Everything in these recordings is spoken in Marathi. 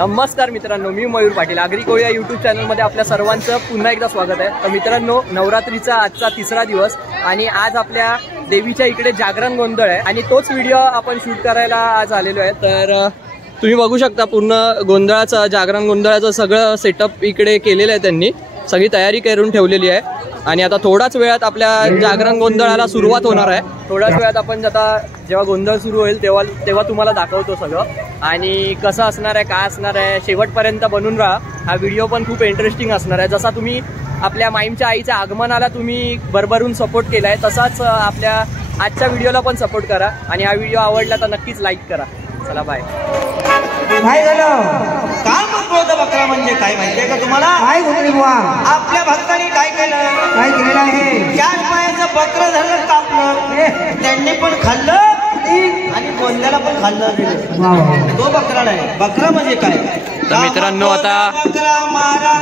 नमस्कार मित्रांनो, मी मयूर पाटील. आगरी कोळी या यूट्यूब चॅनलमध्ये आपल्या सर्वांचं पुन्हा एकदा स्वागत आहे. तर मित्रांनो, नवरात्रीचा आजचा तिसरा दिवस आणि आज आपल्या देवीच्या इकडे जागरण गोंधळ आहे आणि तोच व्हिडिओ आपण शूट करायला आज आलेलो आहे. तर तुम्ही बघू शकता पूर्ण गोंधळाचं, जागरण गोंधळाचं सगळं सेटअप इकडे केलेलं आहे. त्यांनी सगळी तयारी करून ठेवलेली आहे आणि आता थोडाच वेळात आपल्या जागरण गोंधळाला सुरुवात होणार आहे. थोड्याच वेळात आपण आता जेव्हा गोंधळ सुरू होईल तेव्हा तुम्हाला दाखवतो सगळं आणि कसं असणार आहे, काय असणार आहे. शेवटपर्यंत बनून राहा. हा व्हिडिओ पण खूप इंटरेस्टिंग असणार आहे. जसा तुम्ही आपल्या माईमच्या आईच्या आगमनाला तुम्ही भरभरून सपोर्ट केलाय, तसाच आपल्या आजच्या व्हिडिओला पण सपोर्ट करा आणि हा व्हिडिओ आवडला तर नक्कीच लाईक करा. चला बाय. काय झालं? काय म्हणतो बकरा म्हणजे काय माहितीये का तुम्हाला? काय घुगरी बुवा, आपल्या भक्तांनी काय केलं? काय केलेलं आहे? 4 पायाचं बकरं झालं, कापलं, त्यांनी पण खाल्लं आणि गोंद्याला पण खाल्लं. तो बकरा नाही. बकरा म्हणजे काय? तर मित्रांनो, आता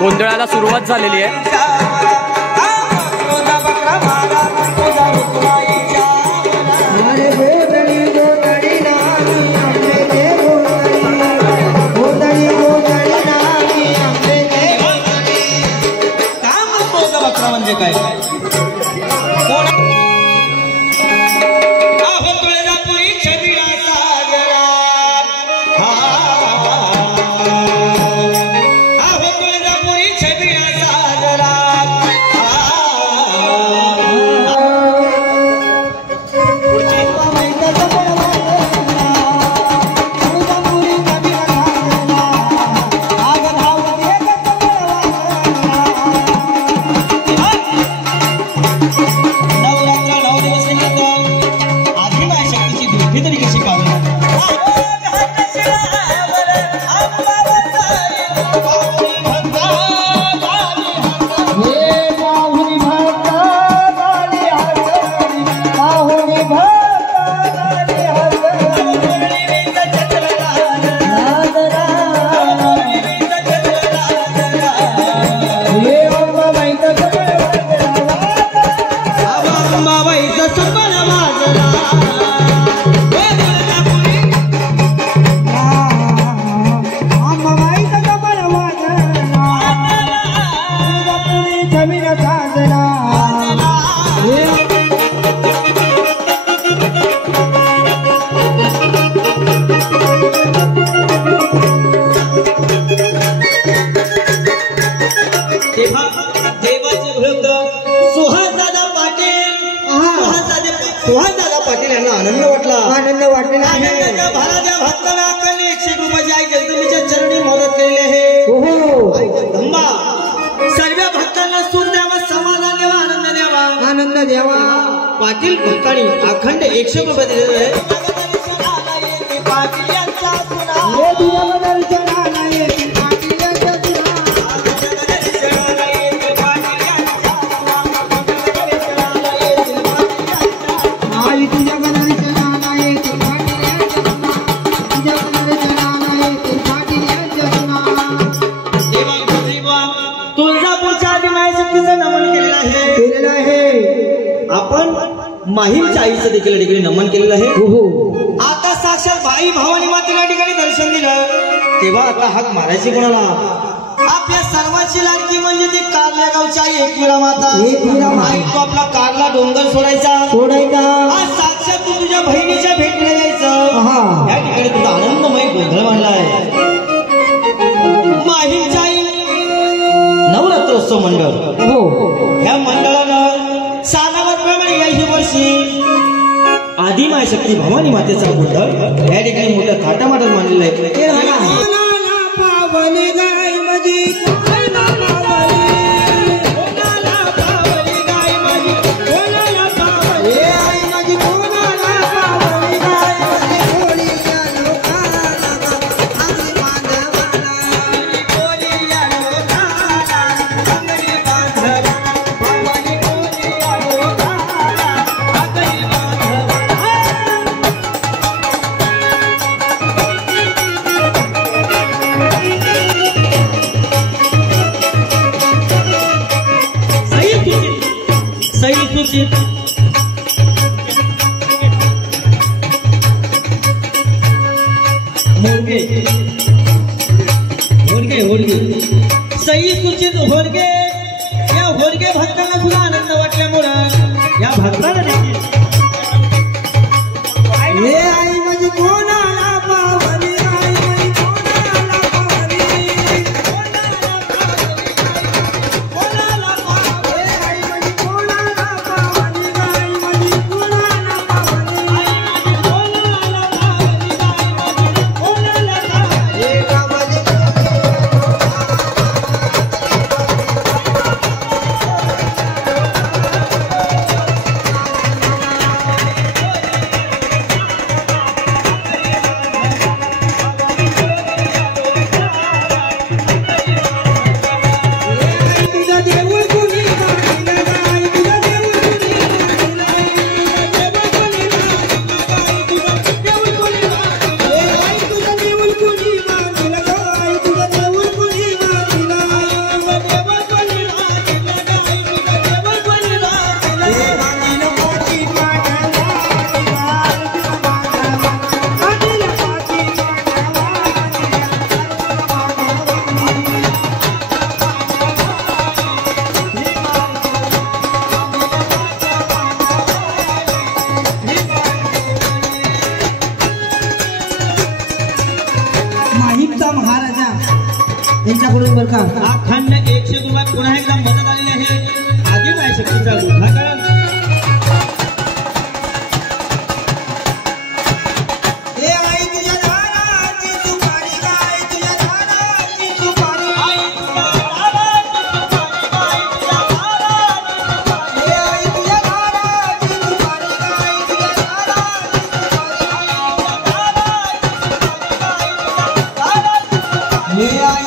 गोंधळाला सुरुवात झालेली आहे. म्हणजे काय? सुहासदादा पाटील यांना आनंद वाटला. आनंद वाटलेला आहे. भक्तांना 100 रुपयाची आई जगदंबेच्या चरणी मदत केलेली आहे. जगदंबा सर्व भक्तांना सुख द्यावा, समाधान द्यावा, आनंद द्यावा. आनंद द्यावा. पाटील भक्तांनी अखंड 100 रुपये दिलेले आहे. पाटील यांचा आपण माहीमच्या आईचं देखील ठिकाणी नमन केलेलं आहे. आता साक्षात भाई भवानी मातेला ठिकाणी दर्शन दिलं तेव्हा आता हाक मारायची कोणाला? आपल्या सर्वांची लाडकी म्हणजे ती कारल्या गावची आई एकविरा माता. आई तू आपला कारला डोंगर सोडायचा. आज साक्षात तू तुझ्या बहिणीच्या भेटीला जायचं. या ठिकाणी तुझा आनंदमय गोंधळ मांडलाय. माहीमच्या आई नवरात्रोत्सव मंडळ, ह्या मंडळानं सालावरप्रमाणे याही वर्षी आदिमायशक्ती भवानी मातेचा गोंधळ या ठिकाणी मोठ्या थाटामाटात मांडलेला आहे. मोगे होडगे सई सुचित होडगे या होडगे भक्तांना सुद्धा आनंद वाटल्यामुळं या भक्ताला देखील हे आई म्हणजे कोणाला पावली आई म्हणजे कोणाला पावली कोणाला पावली आई म्हणजे कोणाला पावली आई म्हणजे कोणाला पावली कोणाला पावली हे गावाचे त्यांच्याकडून बरं का अखंड 100 रुपयात पुन्हा एकदा मदत आलेली आहे आधी काय शक्तीचा उद्धार हे आई तुझ्या दाराची सुपारी गाय तुझ्या दाराची सुपारी आई तुझ्या दाराची सुपारी हे आई तुझ्या दाराची सुपारी गाय तुझ्या दाराची सुपारी हे आई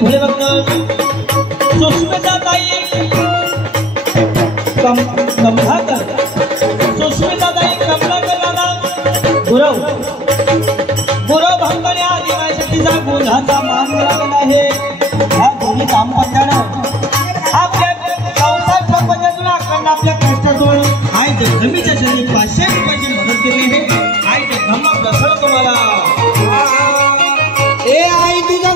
भोले भक्त सुष्मिताताई कमलाकर सुष्मिताताई कमलाकरला गुरव भक्ताने आदिवासीचा गुन्हाचा मान मिळालेला आहे या दोन्ही दाम्पत्यानं आपल्या संसार प्रपंचातून आखंड आपल्या कष्टातून आई जगदंबेच्या चरणी 500 रुपयाची मदत केली आहे आई जगदंबा प्रसन्न तुम्हाला ए आई तुझा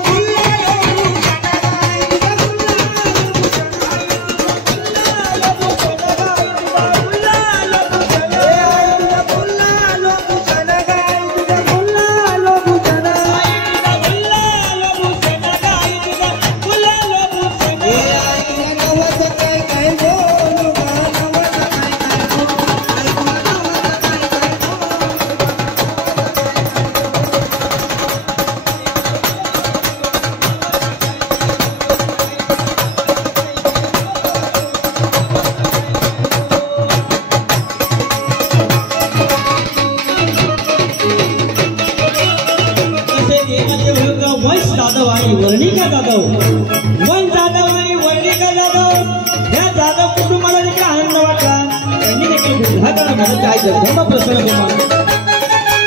जाधव कुटुंबाला देखील आनंद वाटला. त्यांनी देखील विभागाला मदत काय जगदंबा प्रसन्न कुमार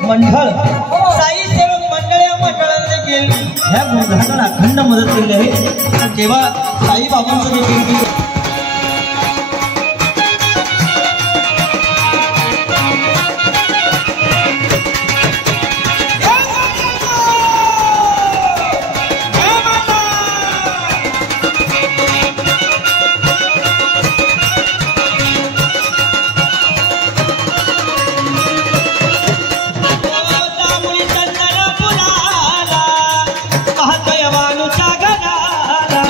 मंडळ साई सेवक मंडळ या मंडळाने देखील ह्या विभागाला अखंड मदत केली आहे. तेव्हा साई बाबांचं देखील पाहतोय वालूच्या गडाला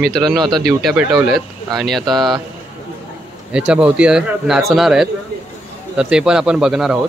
तर मित्रांनो आता दिवट्या पेटवल्यात आणि आता याच्या भोवती नाचणार आहेत, तर ते पण आपण बघणार आहोत.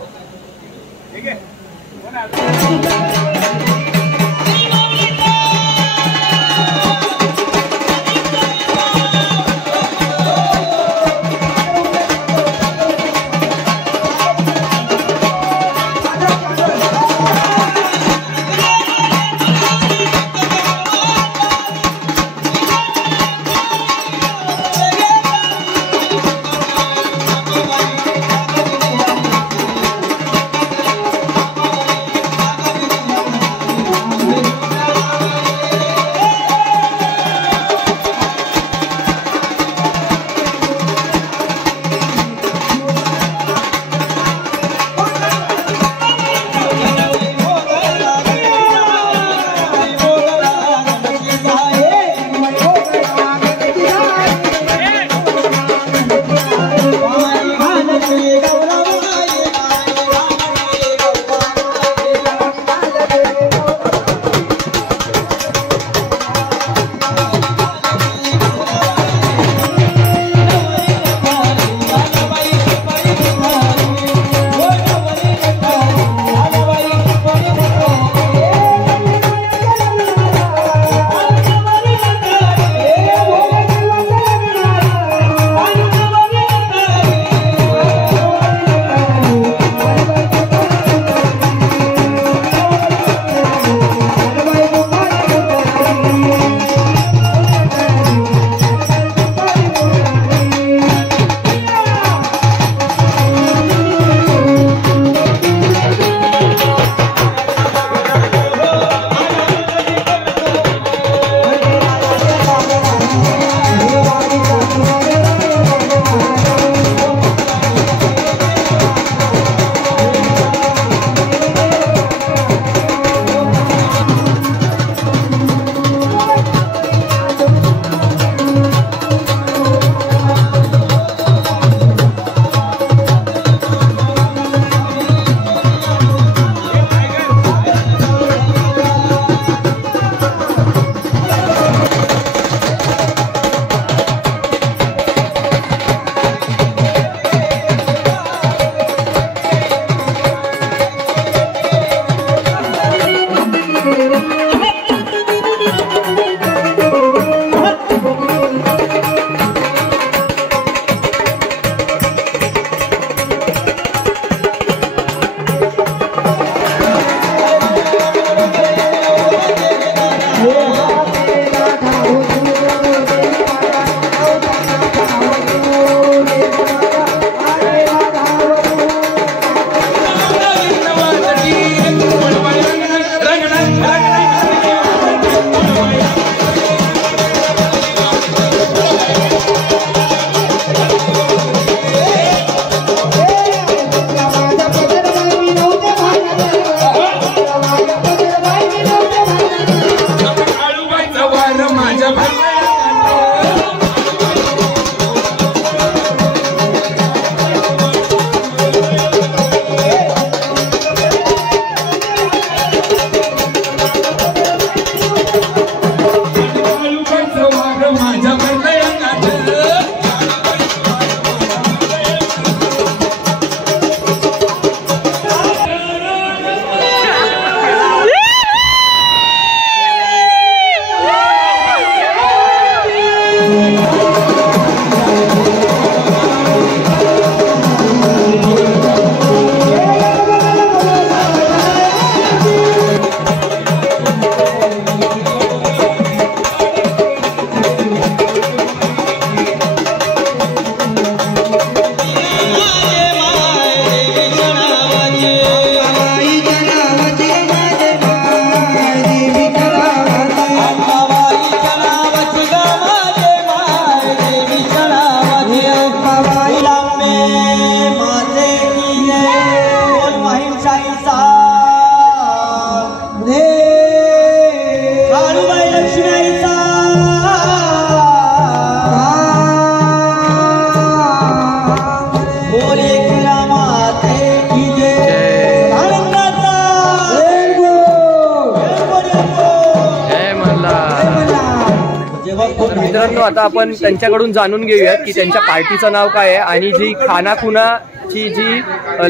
आता आपण त्यांच्याकडून जाणून घेऊयात की त्यांच्या पार्टीचं नाव काय आहे आणि जी खानाखुनाची जी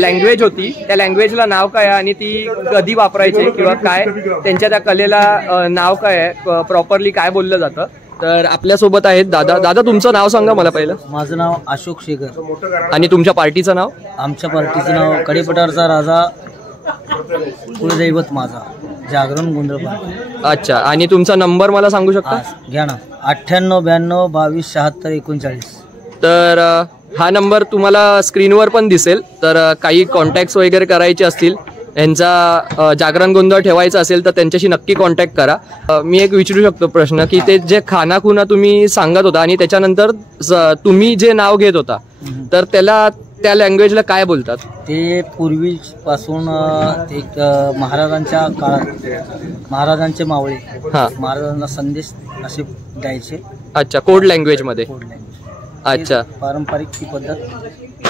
लँग्वेज होती त्या लँग्वेजला नाव काय आहे आणि ती कधी वापरायची किंवा काय त्यांच्या त्या कलेला नाव काय आहे, प्रॉपरली काय बोललं जातं. तर आपल्यासोबत आहेत दादा. दादा तुमचं नाव सांगा मला पहिलं. माझं नाव अशोक शेखर. आणि तुमच्या पार्टीचं नाव? आमच्या पार्टीचं नाव कडेपठारचा राजा कुलदैवत माझा जागरण गोंधळ. अच्छा. आणि तुमचा नंबर मला सांगू शकता? घ्या ना. 9892227639. तर हा नंबर तुम्हाला स्क्रीनवर पण दिसेल. तर काही कॉन्टॅक्ट्स वगैरे करायचे असतील, यांचा जागरण गोंधळ ठेवायचा असेल तर त्यांच्याशी नक्की कॉन्टॅक्ट करा. मी एक विचारू शकतो प्रश्न की ते जे खानाखुना तुम्ही सांगत होता आणि त्याच्यानंतर तुम्ही जे नाव घेत होता तर त्याला त्या लँग्वेजला काय बोलतात? ते पूर्वीपासून एक महाराजांच्या काळात महाराजांचे मावळे महाराजांना संदेश असे द्यायचे. अच्छा. कोड लँग्वेज मध्ये. अच्छा. पारंपरिक ती पद्धत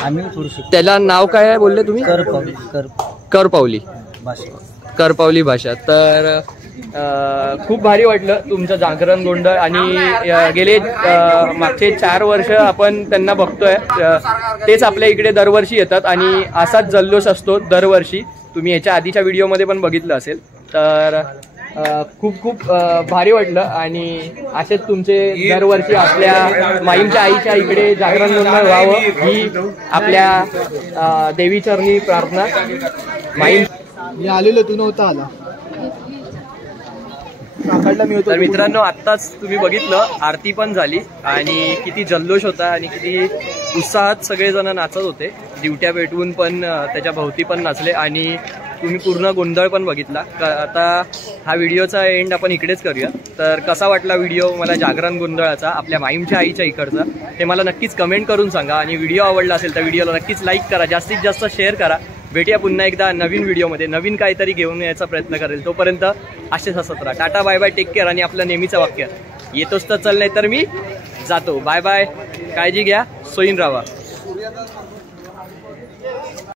आम्ही थोडीशी. त्याला नाव काय आहे बोलले तुम्ही? करपावली भाषा. करपावली भाषा. तर खूप भारी वाटलं तुमचं जागरण गोंधळ. आणि गेले मागचे 4 वर्ष आपण त्यांना बघतोय. तेच आपल्या इकडे दरवर्षी येतात आणि असाच जल्लोष असतो दरवर्षी. तुम्ही याच्या आधीच्या व्हिडिओमध्ये पण बघितलं असेल. तर खूप खूप भारी वाटलं आणि असेच तुमचे दरवर्षी आपल्या माईंच्या आईच्या इकडे जागरण गोंधळ व्हावं ही आपल्या देवीचरणी प्रार्थना. माई मी आलेलो, तू नव्हता आला. तर मित्रांनो, आत्ताच तुम्ही बघितलं आरती पण झाली आणि किती जल्लोष होता आणि किती उत्साहात सगळेजण नाचत होते. दिवट्या पेटवून पण त्याच्या भोवती पण नाचले आणि तुम्ही पूर्ण गोंधळ पण बघितला. आता हा व्हिडिओचा एंड आपण इकडेच करूया. तर कसा वाटला व्हिडिओ मला जागरण गोंधळाचा आपल्या माईमच्या आईच्या इकडचा ते मला नक्कीच कमेंट करून सांगा. आणि व्हिडिओ आवडला असेल तर व्हिडिओला नक्कीच लाईक करा, जास्तीत जास्त शेअर करा. भेटूया पुन्हा एकदा नवीन व्हिडिओमध्ये, नवीन काहीतरी घेऊन यायचा प्रयत्न करेल. तोपर्यंत असेच हसत राहा. Tata bye bye, take care. आणि आपलं नेहमीचं वाक्य, येतोच तर चल नाही तर मी जातो. बाय बाय, काळजी घ्या, सोयीन राहा.